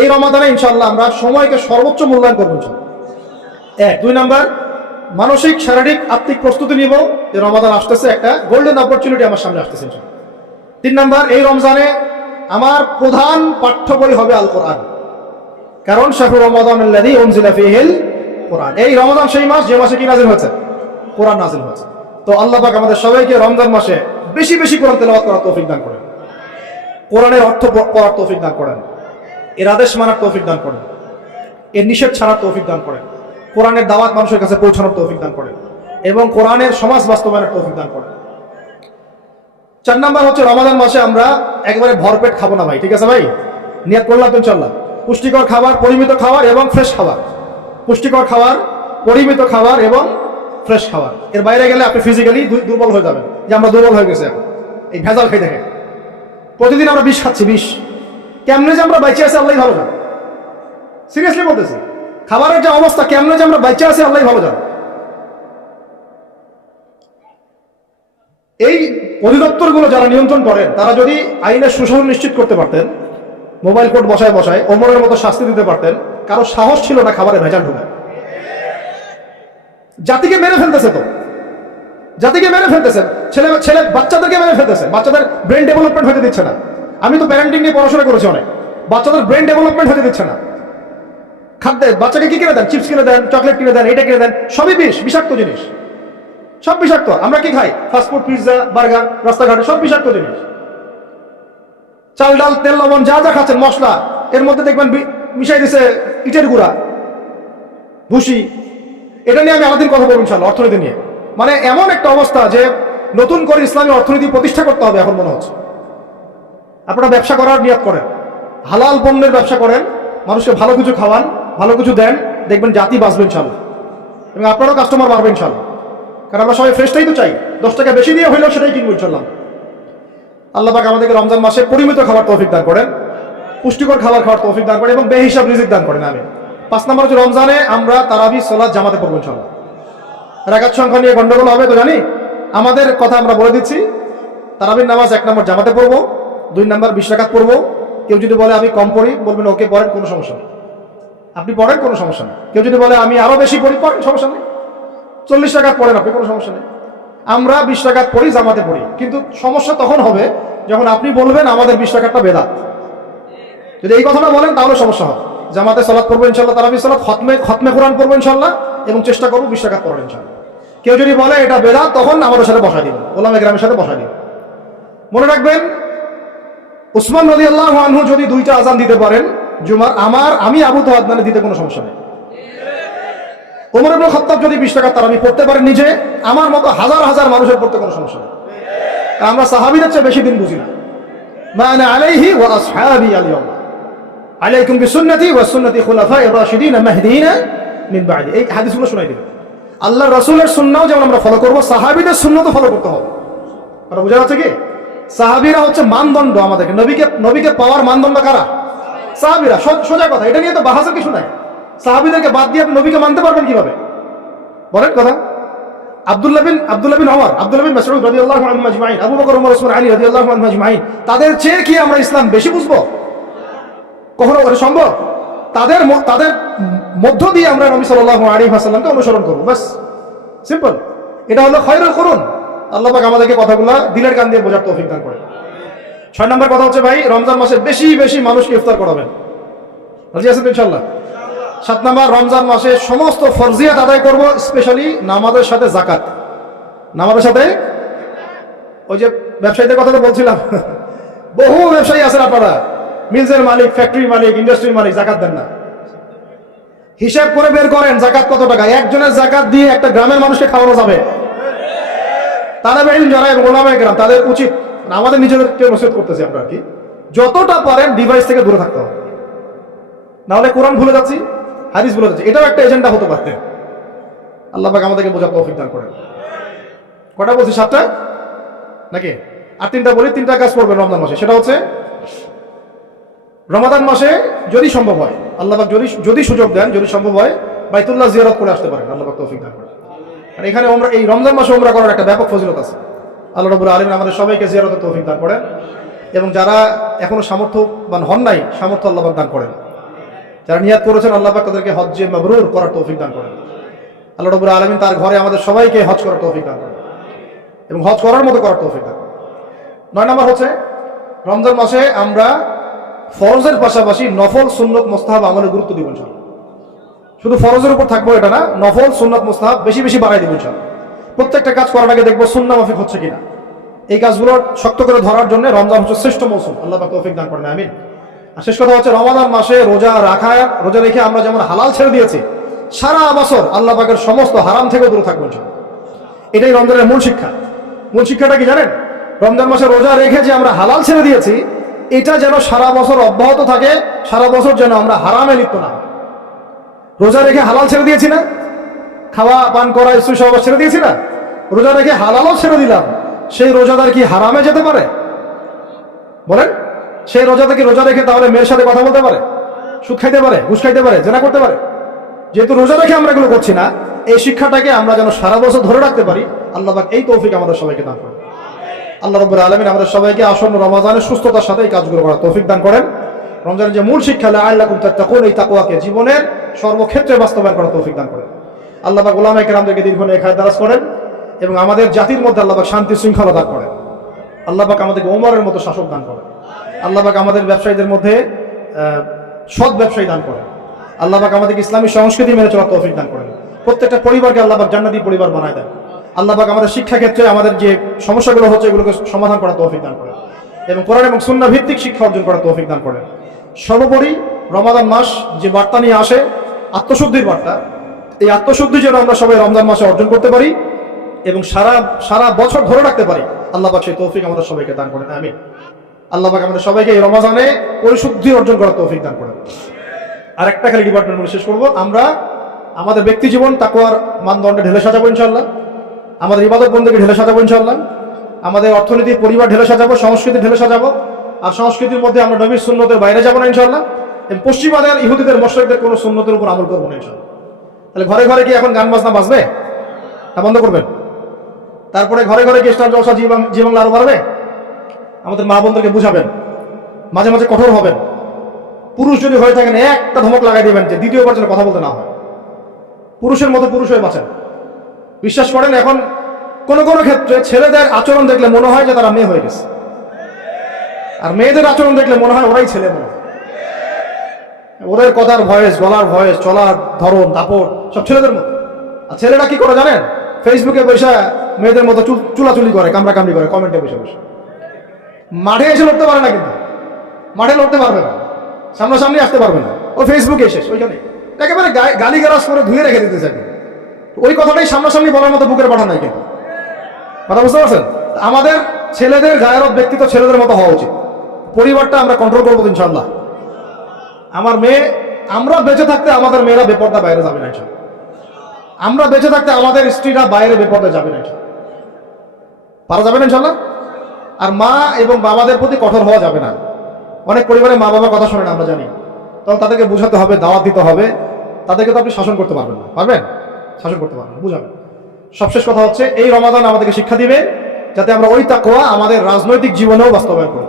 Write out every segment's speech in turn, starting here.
এই রমাদানে ইনশাআল্লাহ আমরা সময়কে সর্বোচ্চ মূল্যায়ন করবো ইনশাআল্লাহ। এক। 2 নাম্বার, মানসিক শারীরিক আত্মিক প্রস্তুতি নিব যে রমাদান আসতেছে, একটা গোল্ডেন অপরচুনিটি আমার সামনে আসতেছে ইনশাআল্লাহ। 3 নাম্বার, এই রমজানে আমার প্রধান পাঠ্য বই হবে আল কোরআন, কারণ শাহরু রমাদান আল্লাযী উনজিলা ফীহিল কোরআন। এই রমাদান সেই মাস যে মাসে কি নাযিল হয়েছে? কোরআন নাযিল হয়েছে। তো আল্লাহ পাক আমাদের সবাইকে রমজান মাসে বেশি বেশি কোরআন তেলাওয়াত করার তৌফিক দান করেন, কোরআনের অর্থ পড়ার তৌফিক দান করেন, এর আদেশ মানার তৌফিক দান করেন, এর নিষেধ ছাড়ার তৌফিক দান করেন, কোরআনের দাওয়াত মানুষের কাছে পৌঁছানোর তৌফিক দান করেন এবং কোরআনের সমাজ বাস্তবায়নের তৌফিক দান করেন। 4 নাম্বার হচ্ছে রমাদান মাসে আমরা একবারে ভরপেট খাবো না ভাই, ঠিক আছে ভাই? নিয়ত করলাম তো ইনশাআল্লাহ। পুষ্টিকর খাবার, পরিমিত খাবার এবং ফ্রেশ খাবার। পুষ্টিকর খাবার, পরিমিত খাবার এবং ফ্রেশ খাবার। এর বাইরে গেলে আপনি ফিজিক্যালি দুর্বল হয়ে যাবেন, যে আমরা দুর্বল হয়ে গেছি এখন এই ভেজাল খেয়ে দেখে। প্রতিদিন আমরা বিষ খাচ্ছি, বিষ। কেমনে যে আমরা বাইচে আছি আল্লাহ ভালো জানে, সিরিয়াসলি বলতেছি। খাবারের যে অবস্থা, কেমনে যে আমরা বাইচে আছি আল্লাহ ভালো জানে। এই অধিদপ্তরগুলো যারা নিয়ন্ত্রণ করেন তারা যদি আইনের সুশাসন নিশ্চিত করতে পারতেন, মোবাইল কোর্ট বসায় বসায় ওমরের মতো শাস্তি দিতে পারতেন, কারো সাহস ছিল না খাবারে ভেজাল ঢুকে। জাতিকে মেরে ফেলতেছে, তো জাতিকে মেরে ফেলতেছে, ছেলে বাচ্চাদেরকে মেরে ফেলতেছে, বাচ্চাদের ব্রেন ডেভেলপমেন্ট হতে দিচ্ছে না। আমি তো প্যারেন্টিং নিয়ে পড়াশোনা করেছি অনেক, বাচ্চাদের ব্রেন ডেভেলপমেন্ট হতে দিচ্ছে না। খাদ্যে বাচ্চাকে কি কিনে দেন? চিপস কিনে দেন, চকলেট কিনে দেন, এটা কিনে দেন, সবই বিষ, বিষাক্ত জিনিস, সব বিষাক্ত। আমরা কি খাই? ফাস্টফুড, পিৎজা, বার্গার, রাস্তাঘাটে সব বিষাক্ত জিনিস। চাল ডাল তেল লবণ যা যা খাচ্ছেন, মশলা, এর মধ্যে দেখবেন মিশাই দিছে ইটের গুঁড়া, ভুসি। এটা নিয়ে আমি আলাদিন কথা বলবো ইনশাআল্লাহ, অর্থনীতি নিয়ে। মানে এমন একটা অবস্থা যে নতুন করে ইসলামী অর্থনীতি প্রতিষ্ঠা করতে হবে এখন মনে হচ্ছে। আপনারা ব্যবসা করার নিয়ত করেন, হালাল পণ্যের ব্যবসা করেন, মানুষকে ভালো কিছু খাওয়ান, ভালো কিছু দেন, দেখবেন জাতি বাঁচবে ইনশাআল্লাহ এবং আপনারও কাস্টমার বাড়বে ইনশাআল্লাহ। কারণ আমরা সবাই ফ্রেশটাই তো চাই, 10 টাকা বেশি দিয়ে হইলেও সেটাই কিনবো ইনশাআল্লাহ। আল্লাহ পাক আমাদেরকে রমজান মাসে পরিমিত খাবার তৌফিক দান করেন, পুষ্টিকর খাবার খাওয়ার তৌফিক দান করেন এবং বেহিসাব রিজিক দান করেন। আমি 5 নম্বর হচ্ছে রমজানে আমরা তারাবি সালাত জামাতে পড়বো ইনশাআল্লাহ। রাকাত সংখ্যা নিয়ে গন্ডগোল হবে তো জানি, আমাদের কথা আমরা বলে দিচ্ছি। তারাবির নামাজ 1 নম্বর জামাতে পড়বো, 2 নম্বর 20 রাকাত পড়বো। কেউ যদি বলে আমি কম পড়ি, বলবেন ওকে পড়েন, কোনো সমস্যা নেই, আপনি পড়েন, কোনো সমস্যা নেই। কেউ যদি বলে আমি আরো বেশি পড়ি, পড়েন, সমস্যা নেই। 40 রাকাত পড়েন আপনি, কোনো সমস্যা নেই। আমরা 20 রাকাত পড়ি, জামাতে পড়ি। কিন্তু সমস্যা তখন হবে যখন আপনি বলবেন আমাদের 20 রাকাতটা বেদাত। যদি এই কথাটা বলেন তাহলে সমস্যা হবে। জামাতে সালাত পড়বো ইনশাআল্লাহ, তারাবি সালাত, খতমে কোরআন পড়বো ইনশাআল্লাহ এবং চেষ্টা করবো 20 রাকাত পড়ার ইনশাআল্লাহ। কেউ যদি বলে এটা বেদাত, তখন আমাদের সাথে বসাই দিবেন, ওলামা কেরামের সাথে বসাই দিবেন। মনে রাখবেন, উসমান রাদিয়াল্লাহু আনহু যদি 2টা আযান দিতে পারেন জুমার, আমি আবু তো আদনানে দিতে কোনো সমস্যা নেই। ওমর ইবনে খাত্তাব যদি 20 রাকাত তারাবি পড়তে পারেন নিজে, আমার মতো হাজার হাজার মানুষের পড়তে কোনো সমস্যা নেই। আমরা সাহাবীদের চেয়ে বেশি দিন বুঝি না। মা আনা আলাইহি ওয়া আসহাবি আল-ইয়াউম আলাইকুম বিসুন্নতি ওয়া সুন্নতি খুলাফায়ে রাশিদিন মাহদিয়িন মিন বা'দি। এই হাদিসগুলো শোনাই দিবেন। আল্লাহর রাসূলের সুন্নাহ যেমন আমরা ফলো করব, সাহাবীদের সুন্নাহও ফলো করতে হবে। আপনারা বুঝা যাচ্ছে কি? সাহাবীরা হচ্ছে মানদণ্ড আমাদেরকে, নবীকে পাওয়ার মানদণ্ড কারা? সাহাবীরা। সোজা কথা, এটা নিয়ে তো বাহাসের কিছু নাই। সাহাবীদেরকে বাদ দিয়ে আপনি নবীকে মানতে পারবেন কিভাবে? বলেন কথা। আব্দুল্লাহ বিন ওমর, আব্দুল্লাহ বিন মাসউদ রাদিয়াল্লাহু আনহু আজমাইন, আবু বকর, ওমর, ওসমান, আলী রাদিয়াল্লাহু আনহু আজমাইন, তাদের চেয়ে কি আমরা ইসলাম বেশি বুঝবো? কখনো এটা সম্ভব? তাদের মধ্য দিয়ে আমরা নবী সাল্লাল্লাহু আলাইহি ওয়াসাল্লামকে অনুসরণ করব, বাস, সিম্পল। এটা হলো খায়রুল কুরুন। আল্লাহ পাক আমাদেরকে কথাগুলো দিলের কান দিয়ে বোঝার তৌফিক দান করেন। 6 নম্বর কথা হচ্ছে ভাই, রমজান মাসে বেশি বেশি মানুষকে ইফতার করাবেন। রাজি আছেন ইনশাআল্লাহ? 7 নম্বর, রমজান মাসে সমস্ত ফরজিয়াত আদায় করব, স্পেশালি নামাজের সাথে যাকাত। নামাজের সাথে, ওই যে ব্যবসায়ীদের কথা তো বলছিলাম, বহু ব্যবসায়ী আছেন আপনারা, মিলসের মালিক, ফ্যাক্টরির মালিক, ইন্ডাস্ট্রির মালিক, যাকাত দেন না। হিসাব করে বের করেন যাকাত কত টাকা। একজনের যাকাত দিয়ে একটা গ্রামের মানুষকে খাওয়ানো যাবে? তালেবে ইলম যারা এবং উলামায়ে কেরাম, তাদের উচিত, আমাদের নিজেদেরকে নসিহত করতেছি আমরা আর কি, যতটা পারেন ডিভাইস থেকে দূরে থাকতে হবে। নাহলে কোরআন ভুলে যাচ্ছি, হাদিস ভুলে যাচ্ছি, এটাও একটা এজেন্ডা হতে পারে। আল্লাহ পাক আমাদেরকে বোঝার তৌফিক দান করেন। কটা বলছি? 7টা নাকি? আর 3টা বলি। 3টা কাজ করবেন রমজান মাসে। সেটা হচ্ছে, রমাদান মাসে যদি সম্ভব হয়, আল্লাহ পাক যদি সুযোগ দেন, যদি সম্ভব হয়, বাইতুল্লাহ জিয়ারত করে আসতে পারেন। আল্লাহ পাক তৌফিক দান করেন। আর এখানে এই রমজান মাসে উমরা করার একটা ব্যাপক ফজিলত আছে। আল্লাহ রাব্বুল আলামিন আমাদের সবাইকে জিয়ারতের তৌফিক দান করেন এবং যারা এখনো সামর্থ্যবান হন নাই, সামর্থ্য আল্লাহ পাক দান করেন। যারা নিয়াত করেছেন আল্লাহ পাক তাদেরকে হজ্জে মাবরুর করার তৌফিক দান করেন। আল্লাহ রাব্বুল আলামিন তার ঘরে আমাদের সবাইকে হজ করার তৌফিক দান করেন এবং হজ করার মতো করার তৌফিক দান করেন। 9 নম্বর হচ্ছে রমজান মাসে আমরা ফরজের পাশাপাশি নফল সুন্নত মুস্তাহাব আমলে গুরুত্ব দিব ইনশাআল্লাহ। শুধু ফরজের উপর থাকবো এটা না, নফল সুন্নত মুস্তাহাব বেশি বেশি বাড়াই দিব ইনশাআল্লাহ। প্রত্যেকটা কাজ করার আগে দেখবো সুন্নাহ মাফিক হচ্ছে কিনা। এই কাজগুলো শক্ত করে ধরার জন্য রমজান হচ্ছে শ্রেষ্ঠ মৌসুম। আল্লাহ পাক তৌফিক দান করেন, আমিন। আর শেষ কথা হচ্ছে রমাদান মাসে রোজা রেখে আমরা যেমন হালাল ছেড়ে দিয়েছি, সারা বছর আল্লাহ পাকের সমস্ত হারাম থেকে দূরে থাকবো ইনশাআল্লাহ। এটাই রমজানের মূল শিক্ষা। মূল শিক্ষাটা কি জানেন? রমজান মাসে রোজা রেখে যে আমরা হালাল ছেড়ে দিয়েছি, এটা যেন সারা বছর অব্যাহত থাকে, সারা বছর যেন আমরা হারামে লিপ্ত না। রোজা রেখে হালাল ছেড়ে দিয়েছি না, খাওয়া পান করা স্ত্রী সহবাস ছেড়ে দিয়েছি না, রোজা রেখে হালালও ছেড়ে দিলাম, সেই রোজাদার কি হারামে যেতে পারে? বলেন, সেই রোজাদার কি রোজা রেখে তাহলে মেয়ের সাথে কথা বলতে পারে, সুদ খাইতে পারে, ঘুষ খাইতে পারে, জেনা করতে পারে? যেহেতু রোজা রেখে আমরা এগুলো করছি না, এই শিক্ষাটাকে আমরা যেন সারা বছর ধরে রাখতে পারি, আল্লাহ পাক এই তৌফিক আমাদের সবাইকে দান করেন। আল্লাহ রাব্বুল আলামিন আমাদের সবাইকে আসন্ন রমাদানের সুস্থতার সাথে এই কাজগুলো করার তৌফিক দান করেন। রমজানের যে মূল শিক্ষা লাআল্লাকুম তাত্তাকুন, এই তাকওয়াকে জীবনের সর্বক্ষেত্রে বাস্তবায়ন করার তৌফিক দান করেন। আল্লাহ পাক উলামায়ে কেরামদেরকে দীর্ঘ নেক হায়াত দারাজ করেন এবং আমাদের জাতির মধ্যে আল্লাহ পাক শান্তি শৃঙ্খলা দান করেন। আল্লাহ পাক আমাদেরকে ওমরের মতো শাসক দান করেন। আল্লাহ পাক আমাদের ব্যবসায়ীদের মধ্যে সৎ ব্যবসায়ী দান করেন। আল্লাহ পাক আমাদেরকে ইসলামী সংস্কৃতি মেনে চলার তৌফিক দান করেন। প্রত্যেকটা পরিবারকে আল্লাহ পাক জান্নাতি পরিবার বানায় দেন। আল্লাহ পাক আমাদের শিক্ষা ক্ষেত্রে আমাদের যে সমস্যাগুলো হচ্ছে এগুলোকে সমাধান করার তৌফিক দান করেন এবং কোরআন এবং সুন্নাহ ভিত্তিক শিক্ষা অর্জন করার তৌফিক দান করেন। সর্বোপরি রমাদান মাস যে বার্তা নিয়ে আসে, আত্মশুদ্ধির বার্তা, এই আত্মশুদ্ধি যেন আমরা সবাই রমজান মাসে অর্জন করতে পারি এবং সারা বছর ধরে রাখতে পারি, আল্লাহ পাক সেই তৌফিক আমাদের সবাইকে দান করেন, আমিন। আল্লাহ পাক আমাদের সবাইকে এই রমজানে পরিশুদ্ধি অর্জন করার তৌফিক দান করেন। আর একটা খালি ডিপার্টমেন্ট বলে শেষ করবো, আমরা আমাদের ব্যক্তি জীবন তাকওয়ার মানদণ্ডে ঢেলে সাজাবো ইনশাআল্লাহ, আমাদের ইবাদত বন্দেগী ঢেলে সাজাবো ইনশাআল্লাহ, আমাদের অর্থনীতি পরিবার ঢেলে সাজাবো, সংস্কৃতি ঢেলে সাজাবো, আর সংস্কৃতির মধ্যে আমরা নবীর সুন্নতের বাইরে যাবো না ইনশাআল্লাহ, এবং পশ্চিমাদের ইহুদিদের মুশরিকদের কোনো সুন্নতের উপর আমল করবো না ইনশাআল্লাহ। তাহলে ঘরে ঘরে কি এখন গান বাজনা বাজবে? তা বন্ধ করবেন। তারপরে ঘরে ঘরে কি ইসলাম জলসা জীবন আরো বাড়বে? আমাদের মা বোনদেরকে বুঝাবেন, মাঝে মাঝে কঠোর হবেন। পুরুষ যদি হয়ে থাকেন একটা ধমক লাগাই দিবেন যে দ্বিতীয়বার যেন কথা বলতে না হয়। পুরুষের মতো পুরুষ হয়ে বাঁচেন। বিশ্বাস করেন, এখন কোন কোন ক্ষেত্রে ছেলেদের আচরণ দেখলে মনে হয় যে তারা মেয়ে হয়ে গেছে, আর মেয়েদের আচরণ দেখলে মনে হয় ওরাই ছেলে মনে হয়। ওদের কথার ভয়েস, গলার ভয়েস, চলার ধরন, দাপট সব ছেলেদের মতো। আর ছেলেরা কি করে জানেন? ফেসবুকে বসে মেয়েদের মতো চুলাচুলি করে, কামড়াকামড়ি করে, কমেন্টে বসে বসে। মাঠে এসে লড়তে পারে না, কিন্তু মাঠে লড়তে পারবে না, সামনাসামনি আসতে পারবে না, ও ফেসবুকে শেষ ওইখানে একেবারে গালি গালাজ করে ধুয়ে রেখে দিতে চাই। ওই কথাটাই সামনাসামনি বলার মতো বুকের পাঠা নাই, কিন্তু কথা বুঝতে পারছেন? আমাদের ছেলেদের গায়েরত ব্যক্তিত্ব ছেলেদের মতো হওয়া উচিত। পরিবারটা আমরা কন্ট্রোল করবো ইনশাআল্লাহ। আমার মেয়ে, আমরা বেঁচে থাকতে আমাদের মেয়েরা বেপর্দা বাইরে যাবে না ইনশাআল্লাহ। আমরা বেঁচে থাকতে আমাদের স্ত্রীরা বাইরে বেপর্দা যাবে না ইনশাআল্লাহ। পারা যাবে না ইনশাআল্লাহ। আর মা এবং বাবাদের প্রতি কঠোর হওয়া যাবে না। অনেক পরিবারে মা বাবার কথা শোনে না, আমরা জানি, তখন তাদেরকে বুঝাতে হবে, দাওয়াত দিতে হবে। তাদেরকে তো আপনি শাসন করতে পারবেন না, পারবেন? শাসন করতে পারবেন, বুঝাবেন। সবশেষ কথা হচ্ছে, এই রমাদান আমাদেরকে শিক্ষা দিবে যাতে আমরা ওই তাকওয়া আমাদের রাজনৈতিক জীবনেও বাস্তবায়ন করি,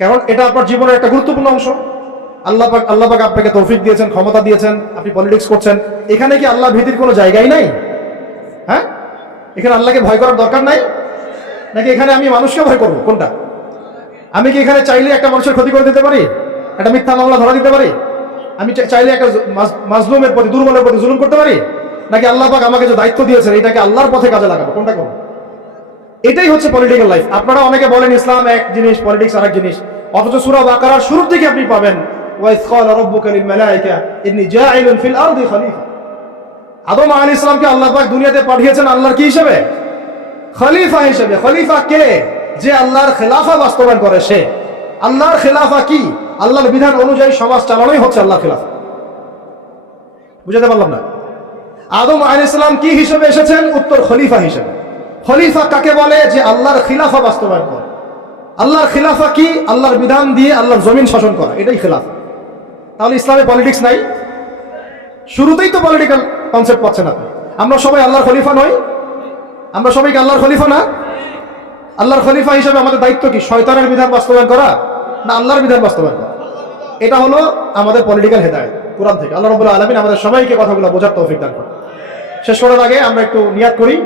কারণ এটা আপনার জীবনের একটা গুরুত্বপূর্ণ অংশ। আল্লাহ পাক আপনাকে তৌফিক দিয়েছেন, ক্ষমতা দিয়েছেন, আপনি পলিটিক্স করছেন। এখানে কি আল্লাহ ভীতির কোনো জায়গাই নাই? হ্যাঁ, এখানে আল্লাহকে ভয় করার দরকার নাই নাকি এখানে আমি মানুষকে ভয় করবো? কোনটা? আমি কি এখানে চাইলে একটা মানুষের ক্ষতি করে দিতে পারি, একটা মিথ্যা মামলা ধরা দিতে পারি? আমি চাইলে একটা মাজলুমের প্রতি, দুর্বলের প্রতি জুলুম করতে পারি? নাকি আল্লাহ পাক আমাকে যে দায়িত্ব দিয়েছেন এটাকে আল্লাহর পথে কাজে লাগাবো? কোনটা করবো? এটাই হচ্ছে পলিটিক্যাল লাইফ। আপনারা অনেকে বলেন ইসলাম এক জিনিস, পলিটিক্স আরেক জিনিস, অথচ সূরা বাকারার শুরুর দিকে আপনি পাবেন ওয়াইজ ক্বালা রাব্বুকা লিল মালায়েকা ইন্নী জাইলুন ফিল আরদি খলিফা। আদম আলাইহিস সালামকে আল্লাহ পাক দুনিয়াতে পাঠিয়েছেন আল্লাহর কি হিসেবে? খলিফা হিসেবে। খলিফা কে? যে আল্লাহর খেলাফা বাস্তবায়ন করে সে। আল্লাহর খেলাফা কি? আল্লাহর বিধান অনুযায়ী সমাজ চালানোই হচ্ছে আল্লাহর খেলাফা। বুঝাতে পারলাম না? আদম আলাইহিস সালাম কি হিসেবে এসেছেন? উত্তর, খলিফা হিসেবে। খলিফা কাকে বলে? যে আল্লাহর খিলাফা বাস্তবায়ন করে। আল্লাহর খিলাফা কি? আল্লাহর বিধান দিয়ে আল্লাহর জমিন শাসন করা, এটাই খিলাফা। তাহলে ইসলামে পলিটিক্স নাই? শুরুতেই তো পলিটিক্যাল কনসেপ্ট পাচ্ছেন আপনি। আমরা সবাই আল্লাহর খলিফা নই? আমরা সবাই কি আল্লাহর খলিফা না? আল্লাহর খলিফা হিসেবে আমাদের দায়িত্ব কি? শয়তানের বিধান বাস্তবায়ন করা না আল্লাহর বিধান বাস্তবায়ন করা? এটা হলো আমাদের পলিটিক্যাল হেদায়েত কোরআন থেকে। আল্লাহ রাব্বুল আলামিন আমাদের সবাইকে কথাগুলো বোঝার তৌফিক দান করুন। শেষ করার আগে আমরা একটু নিয়াত করি।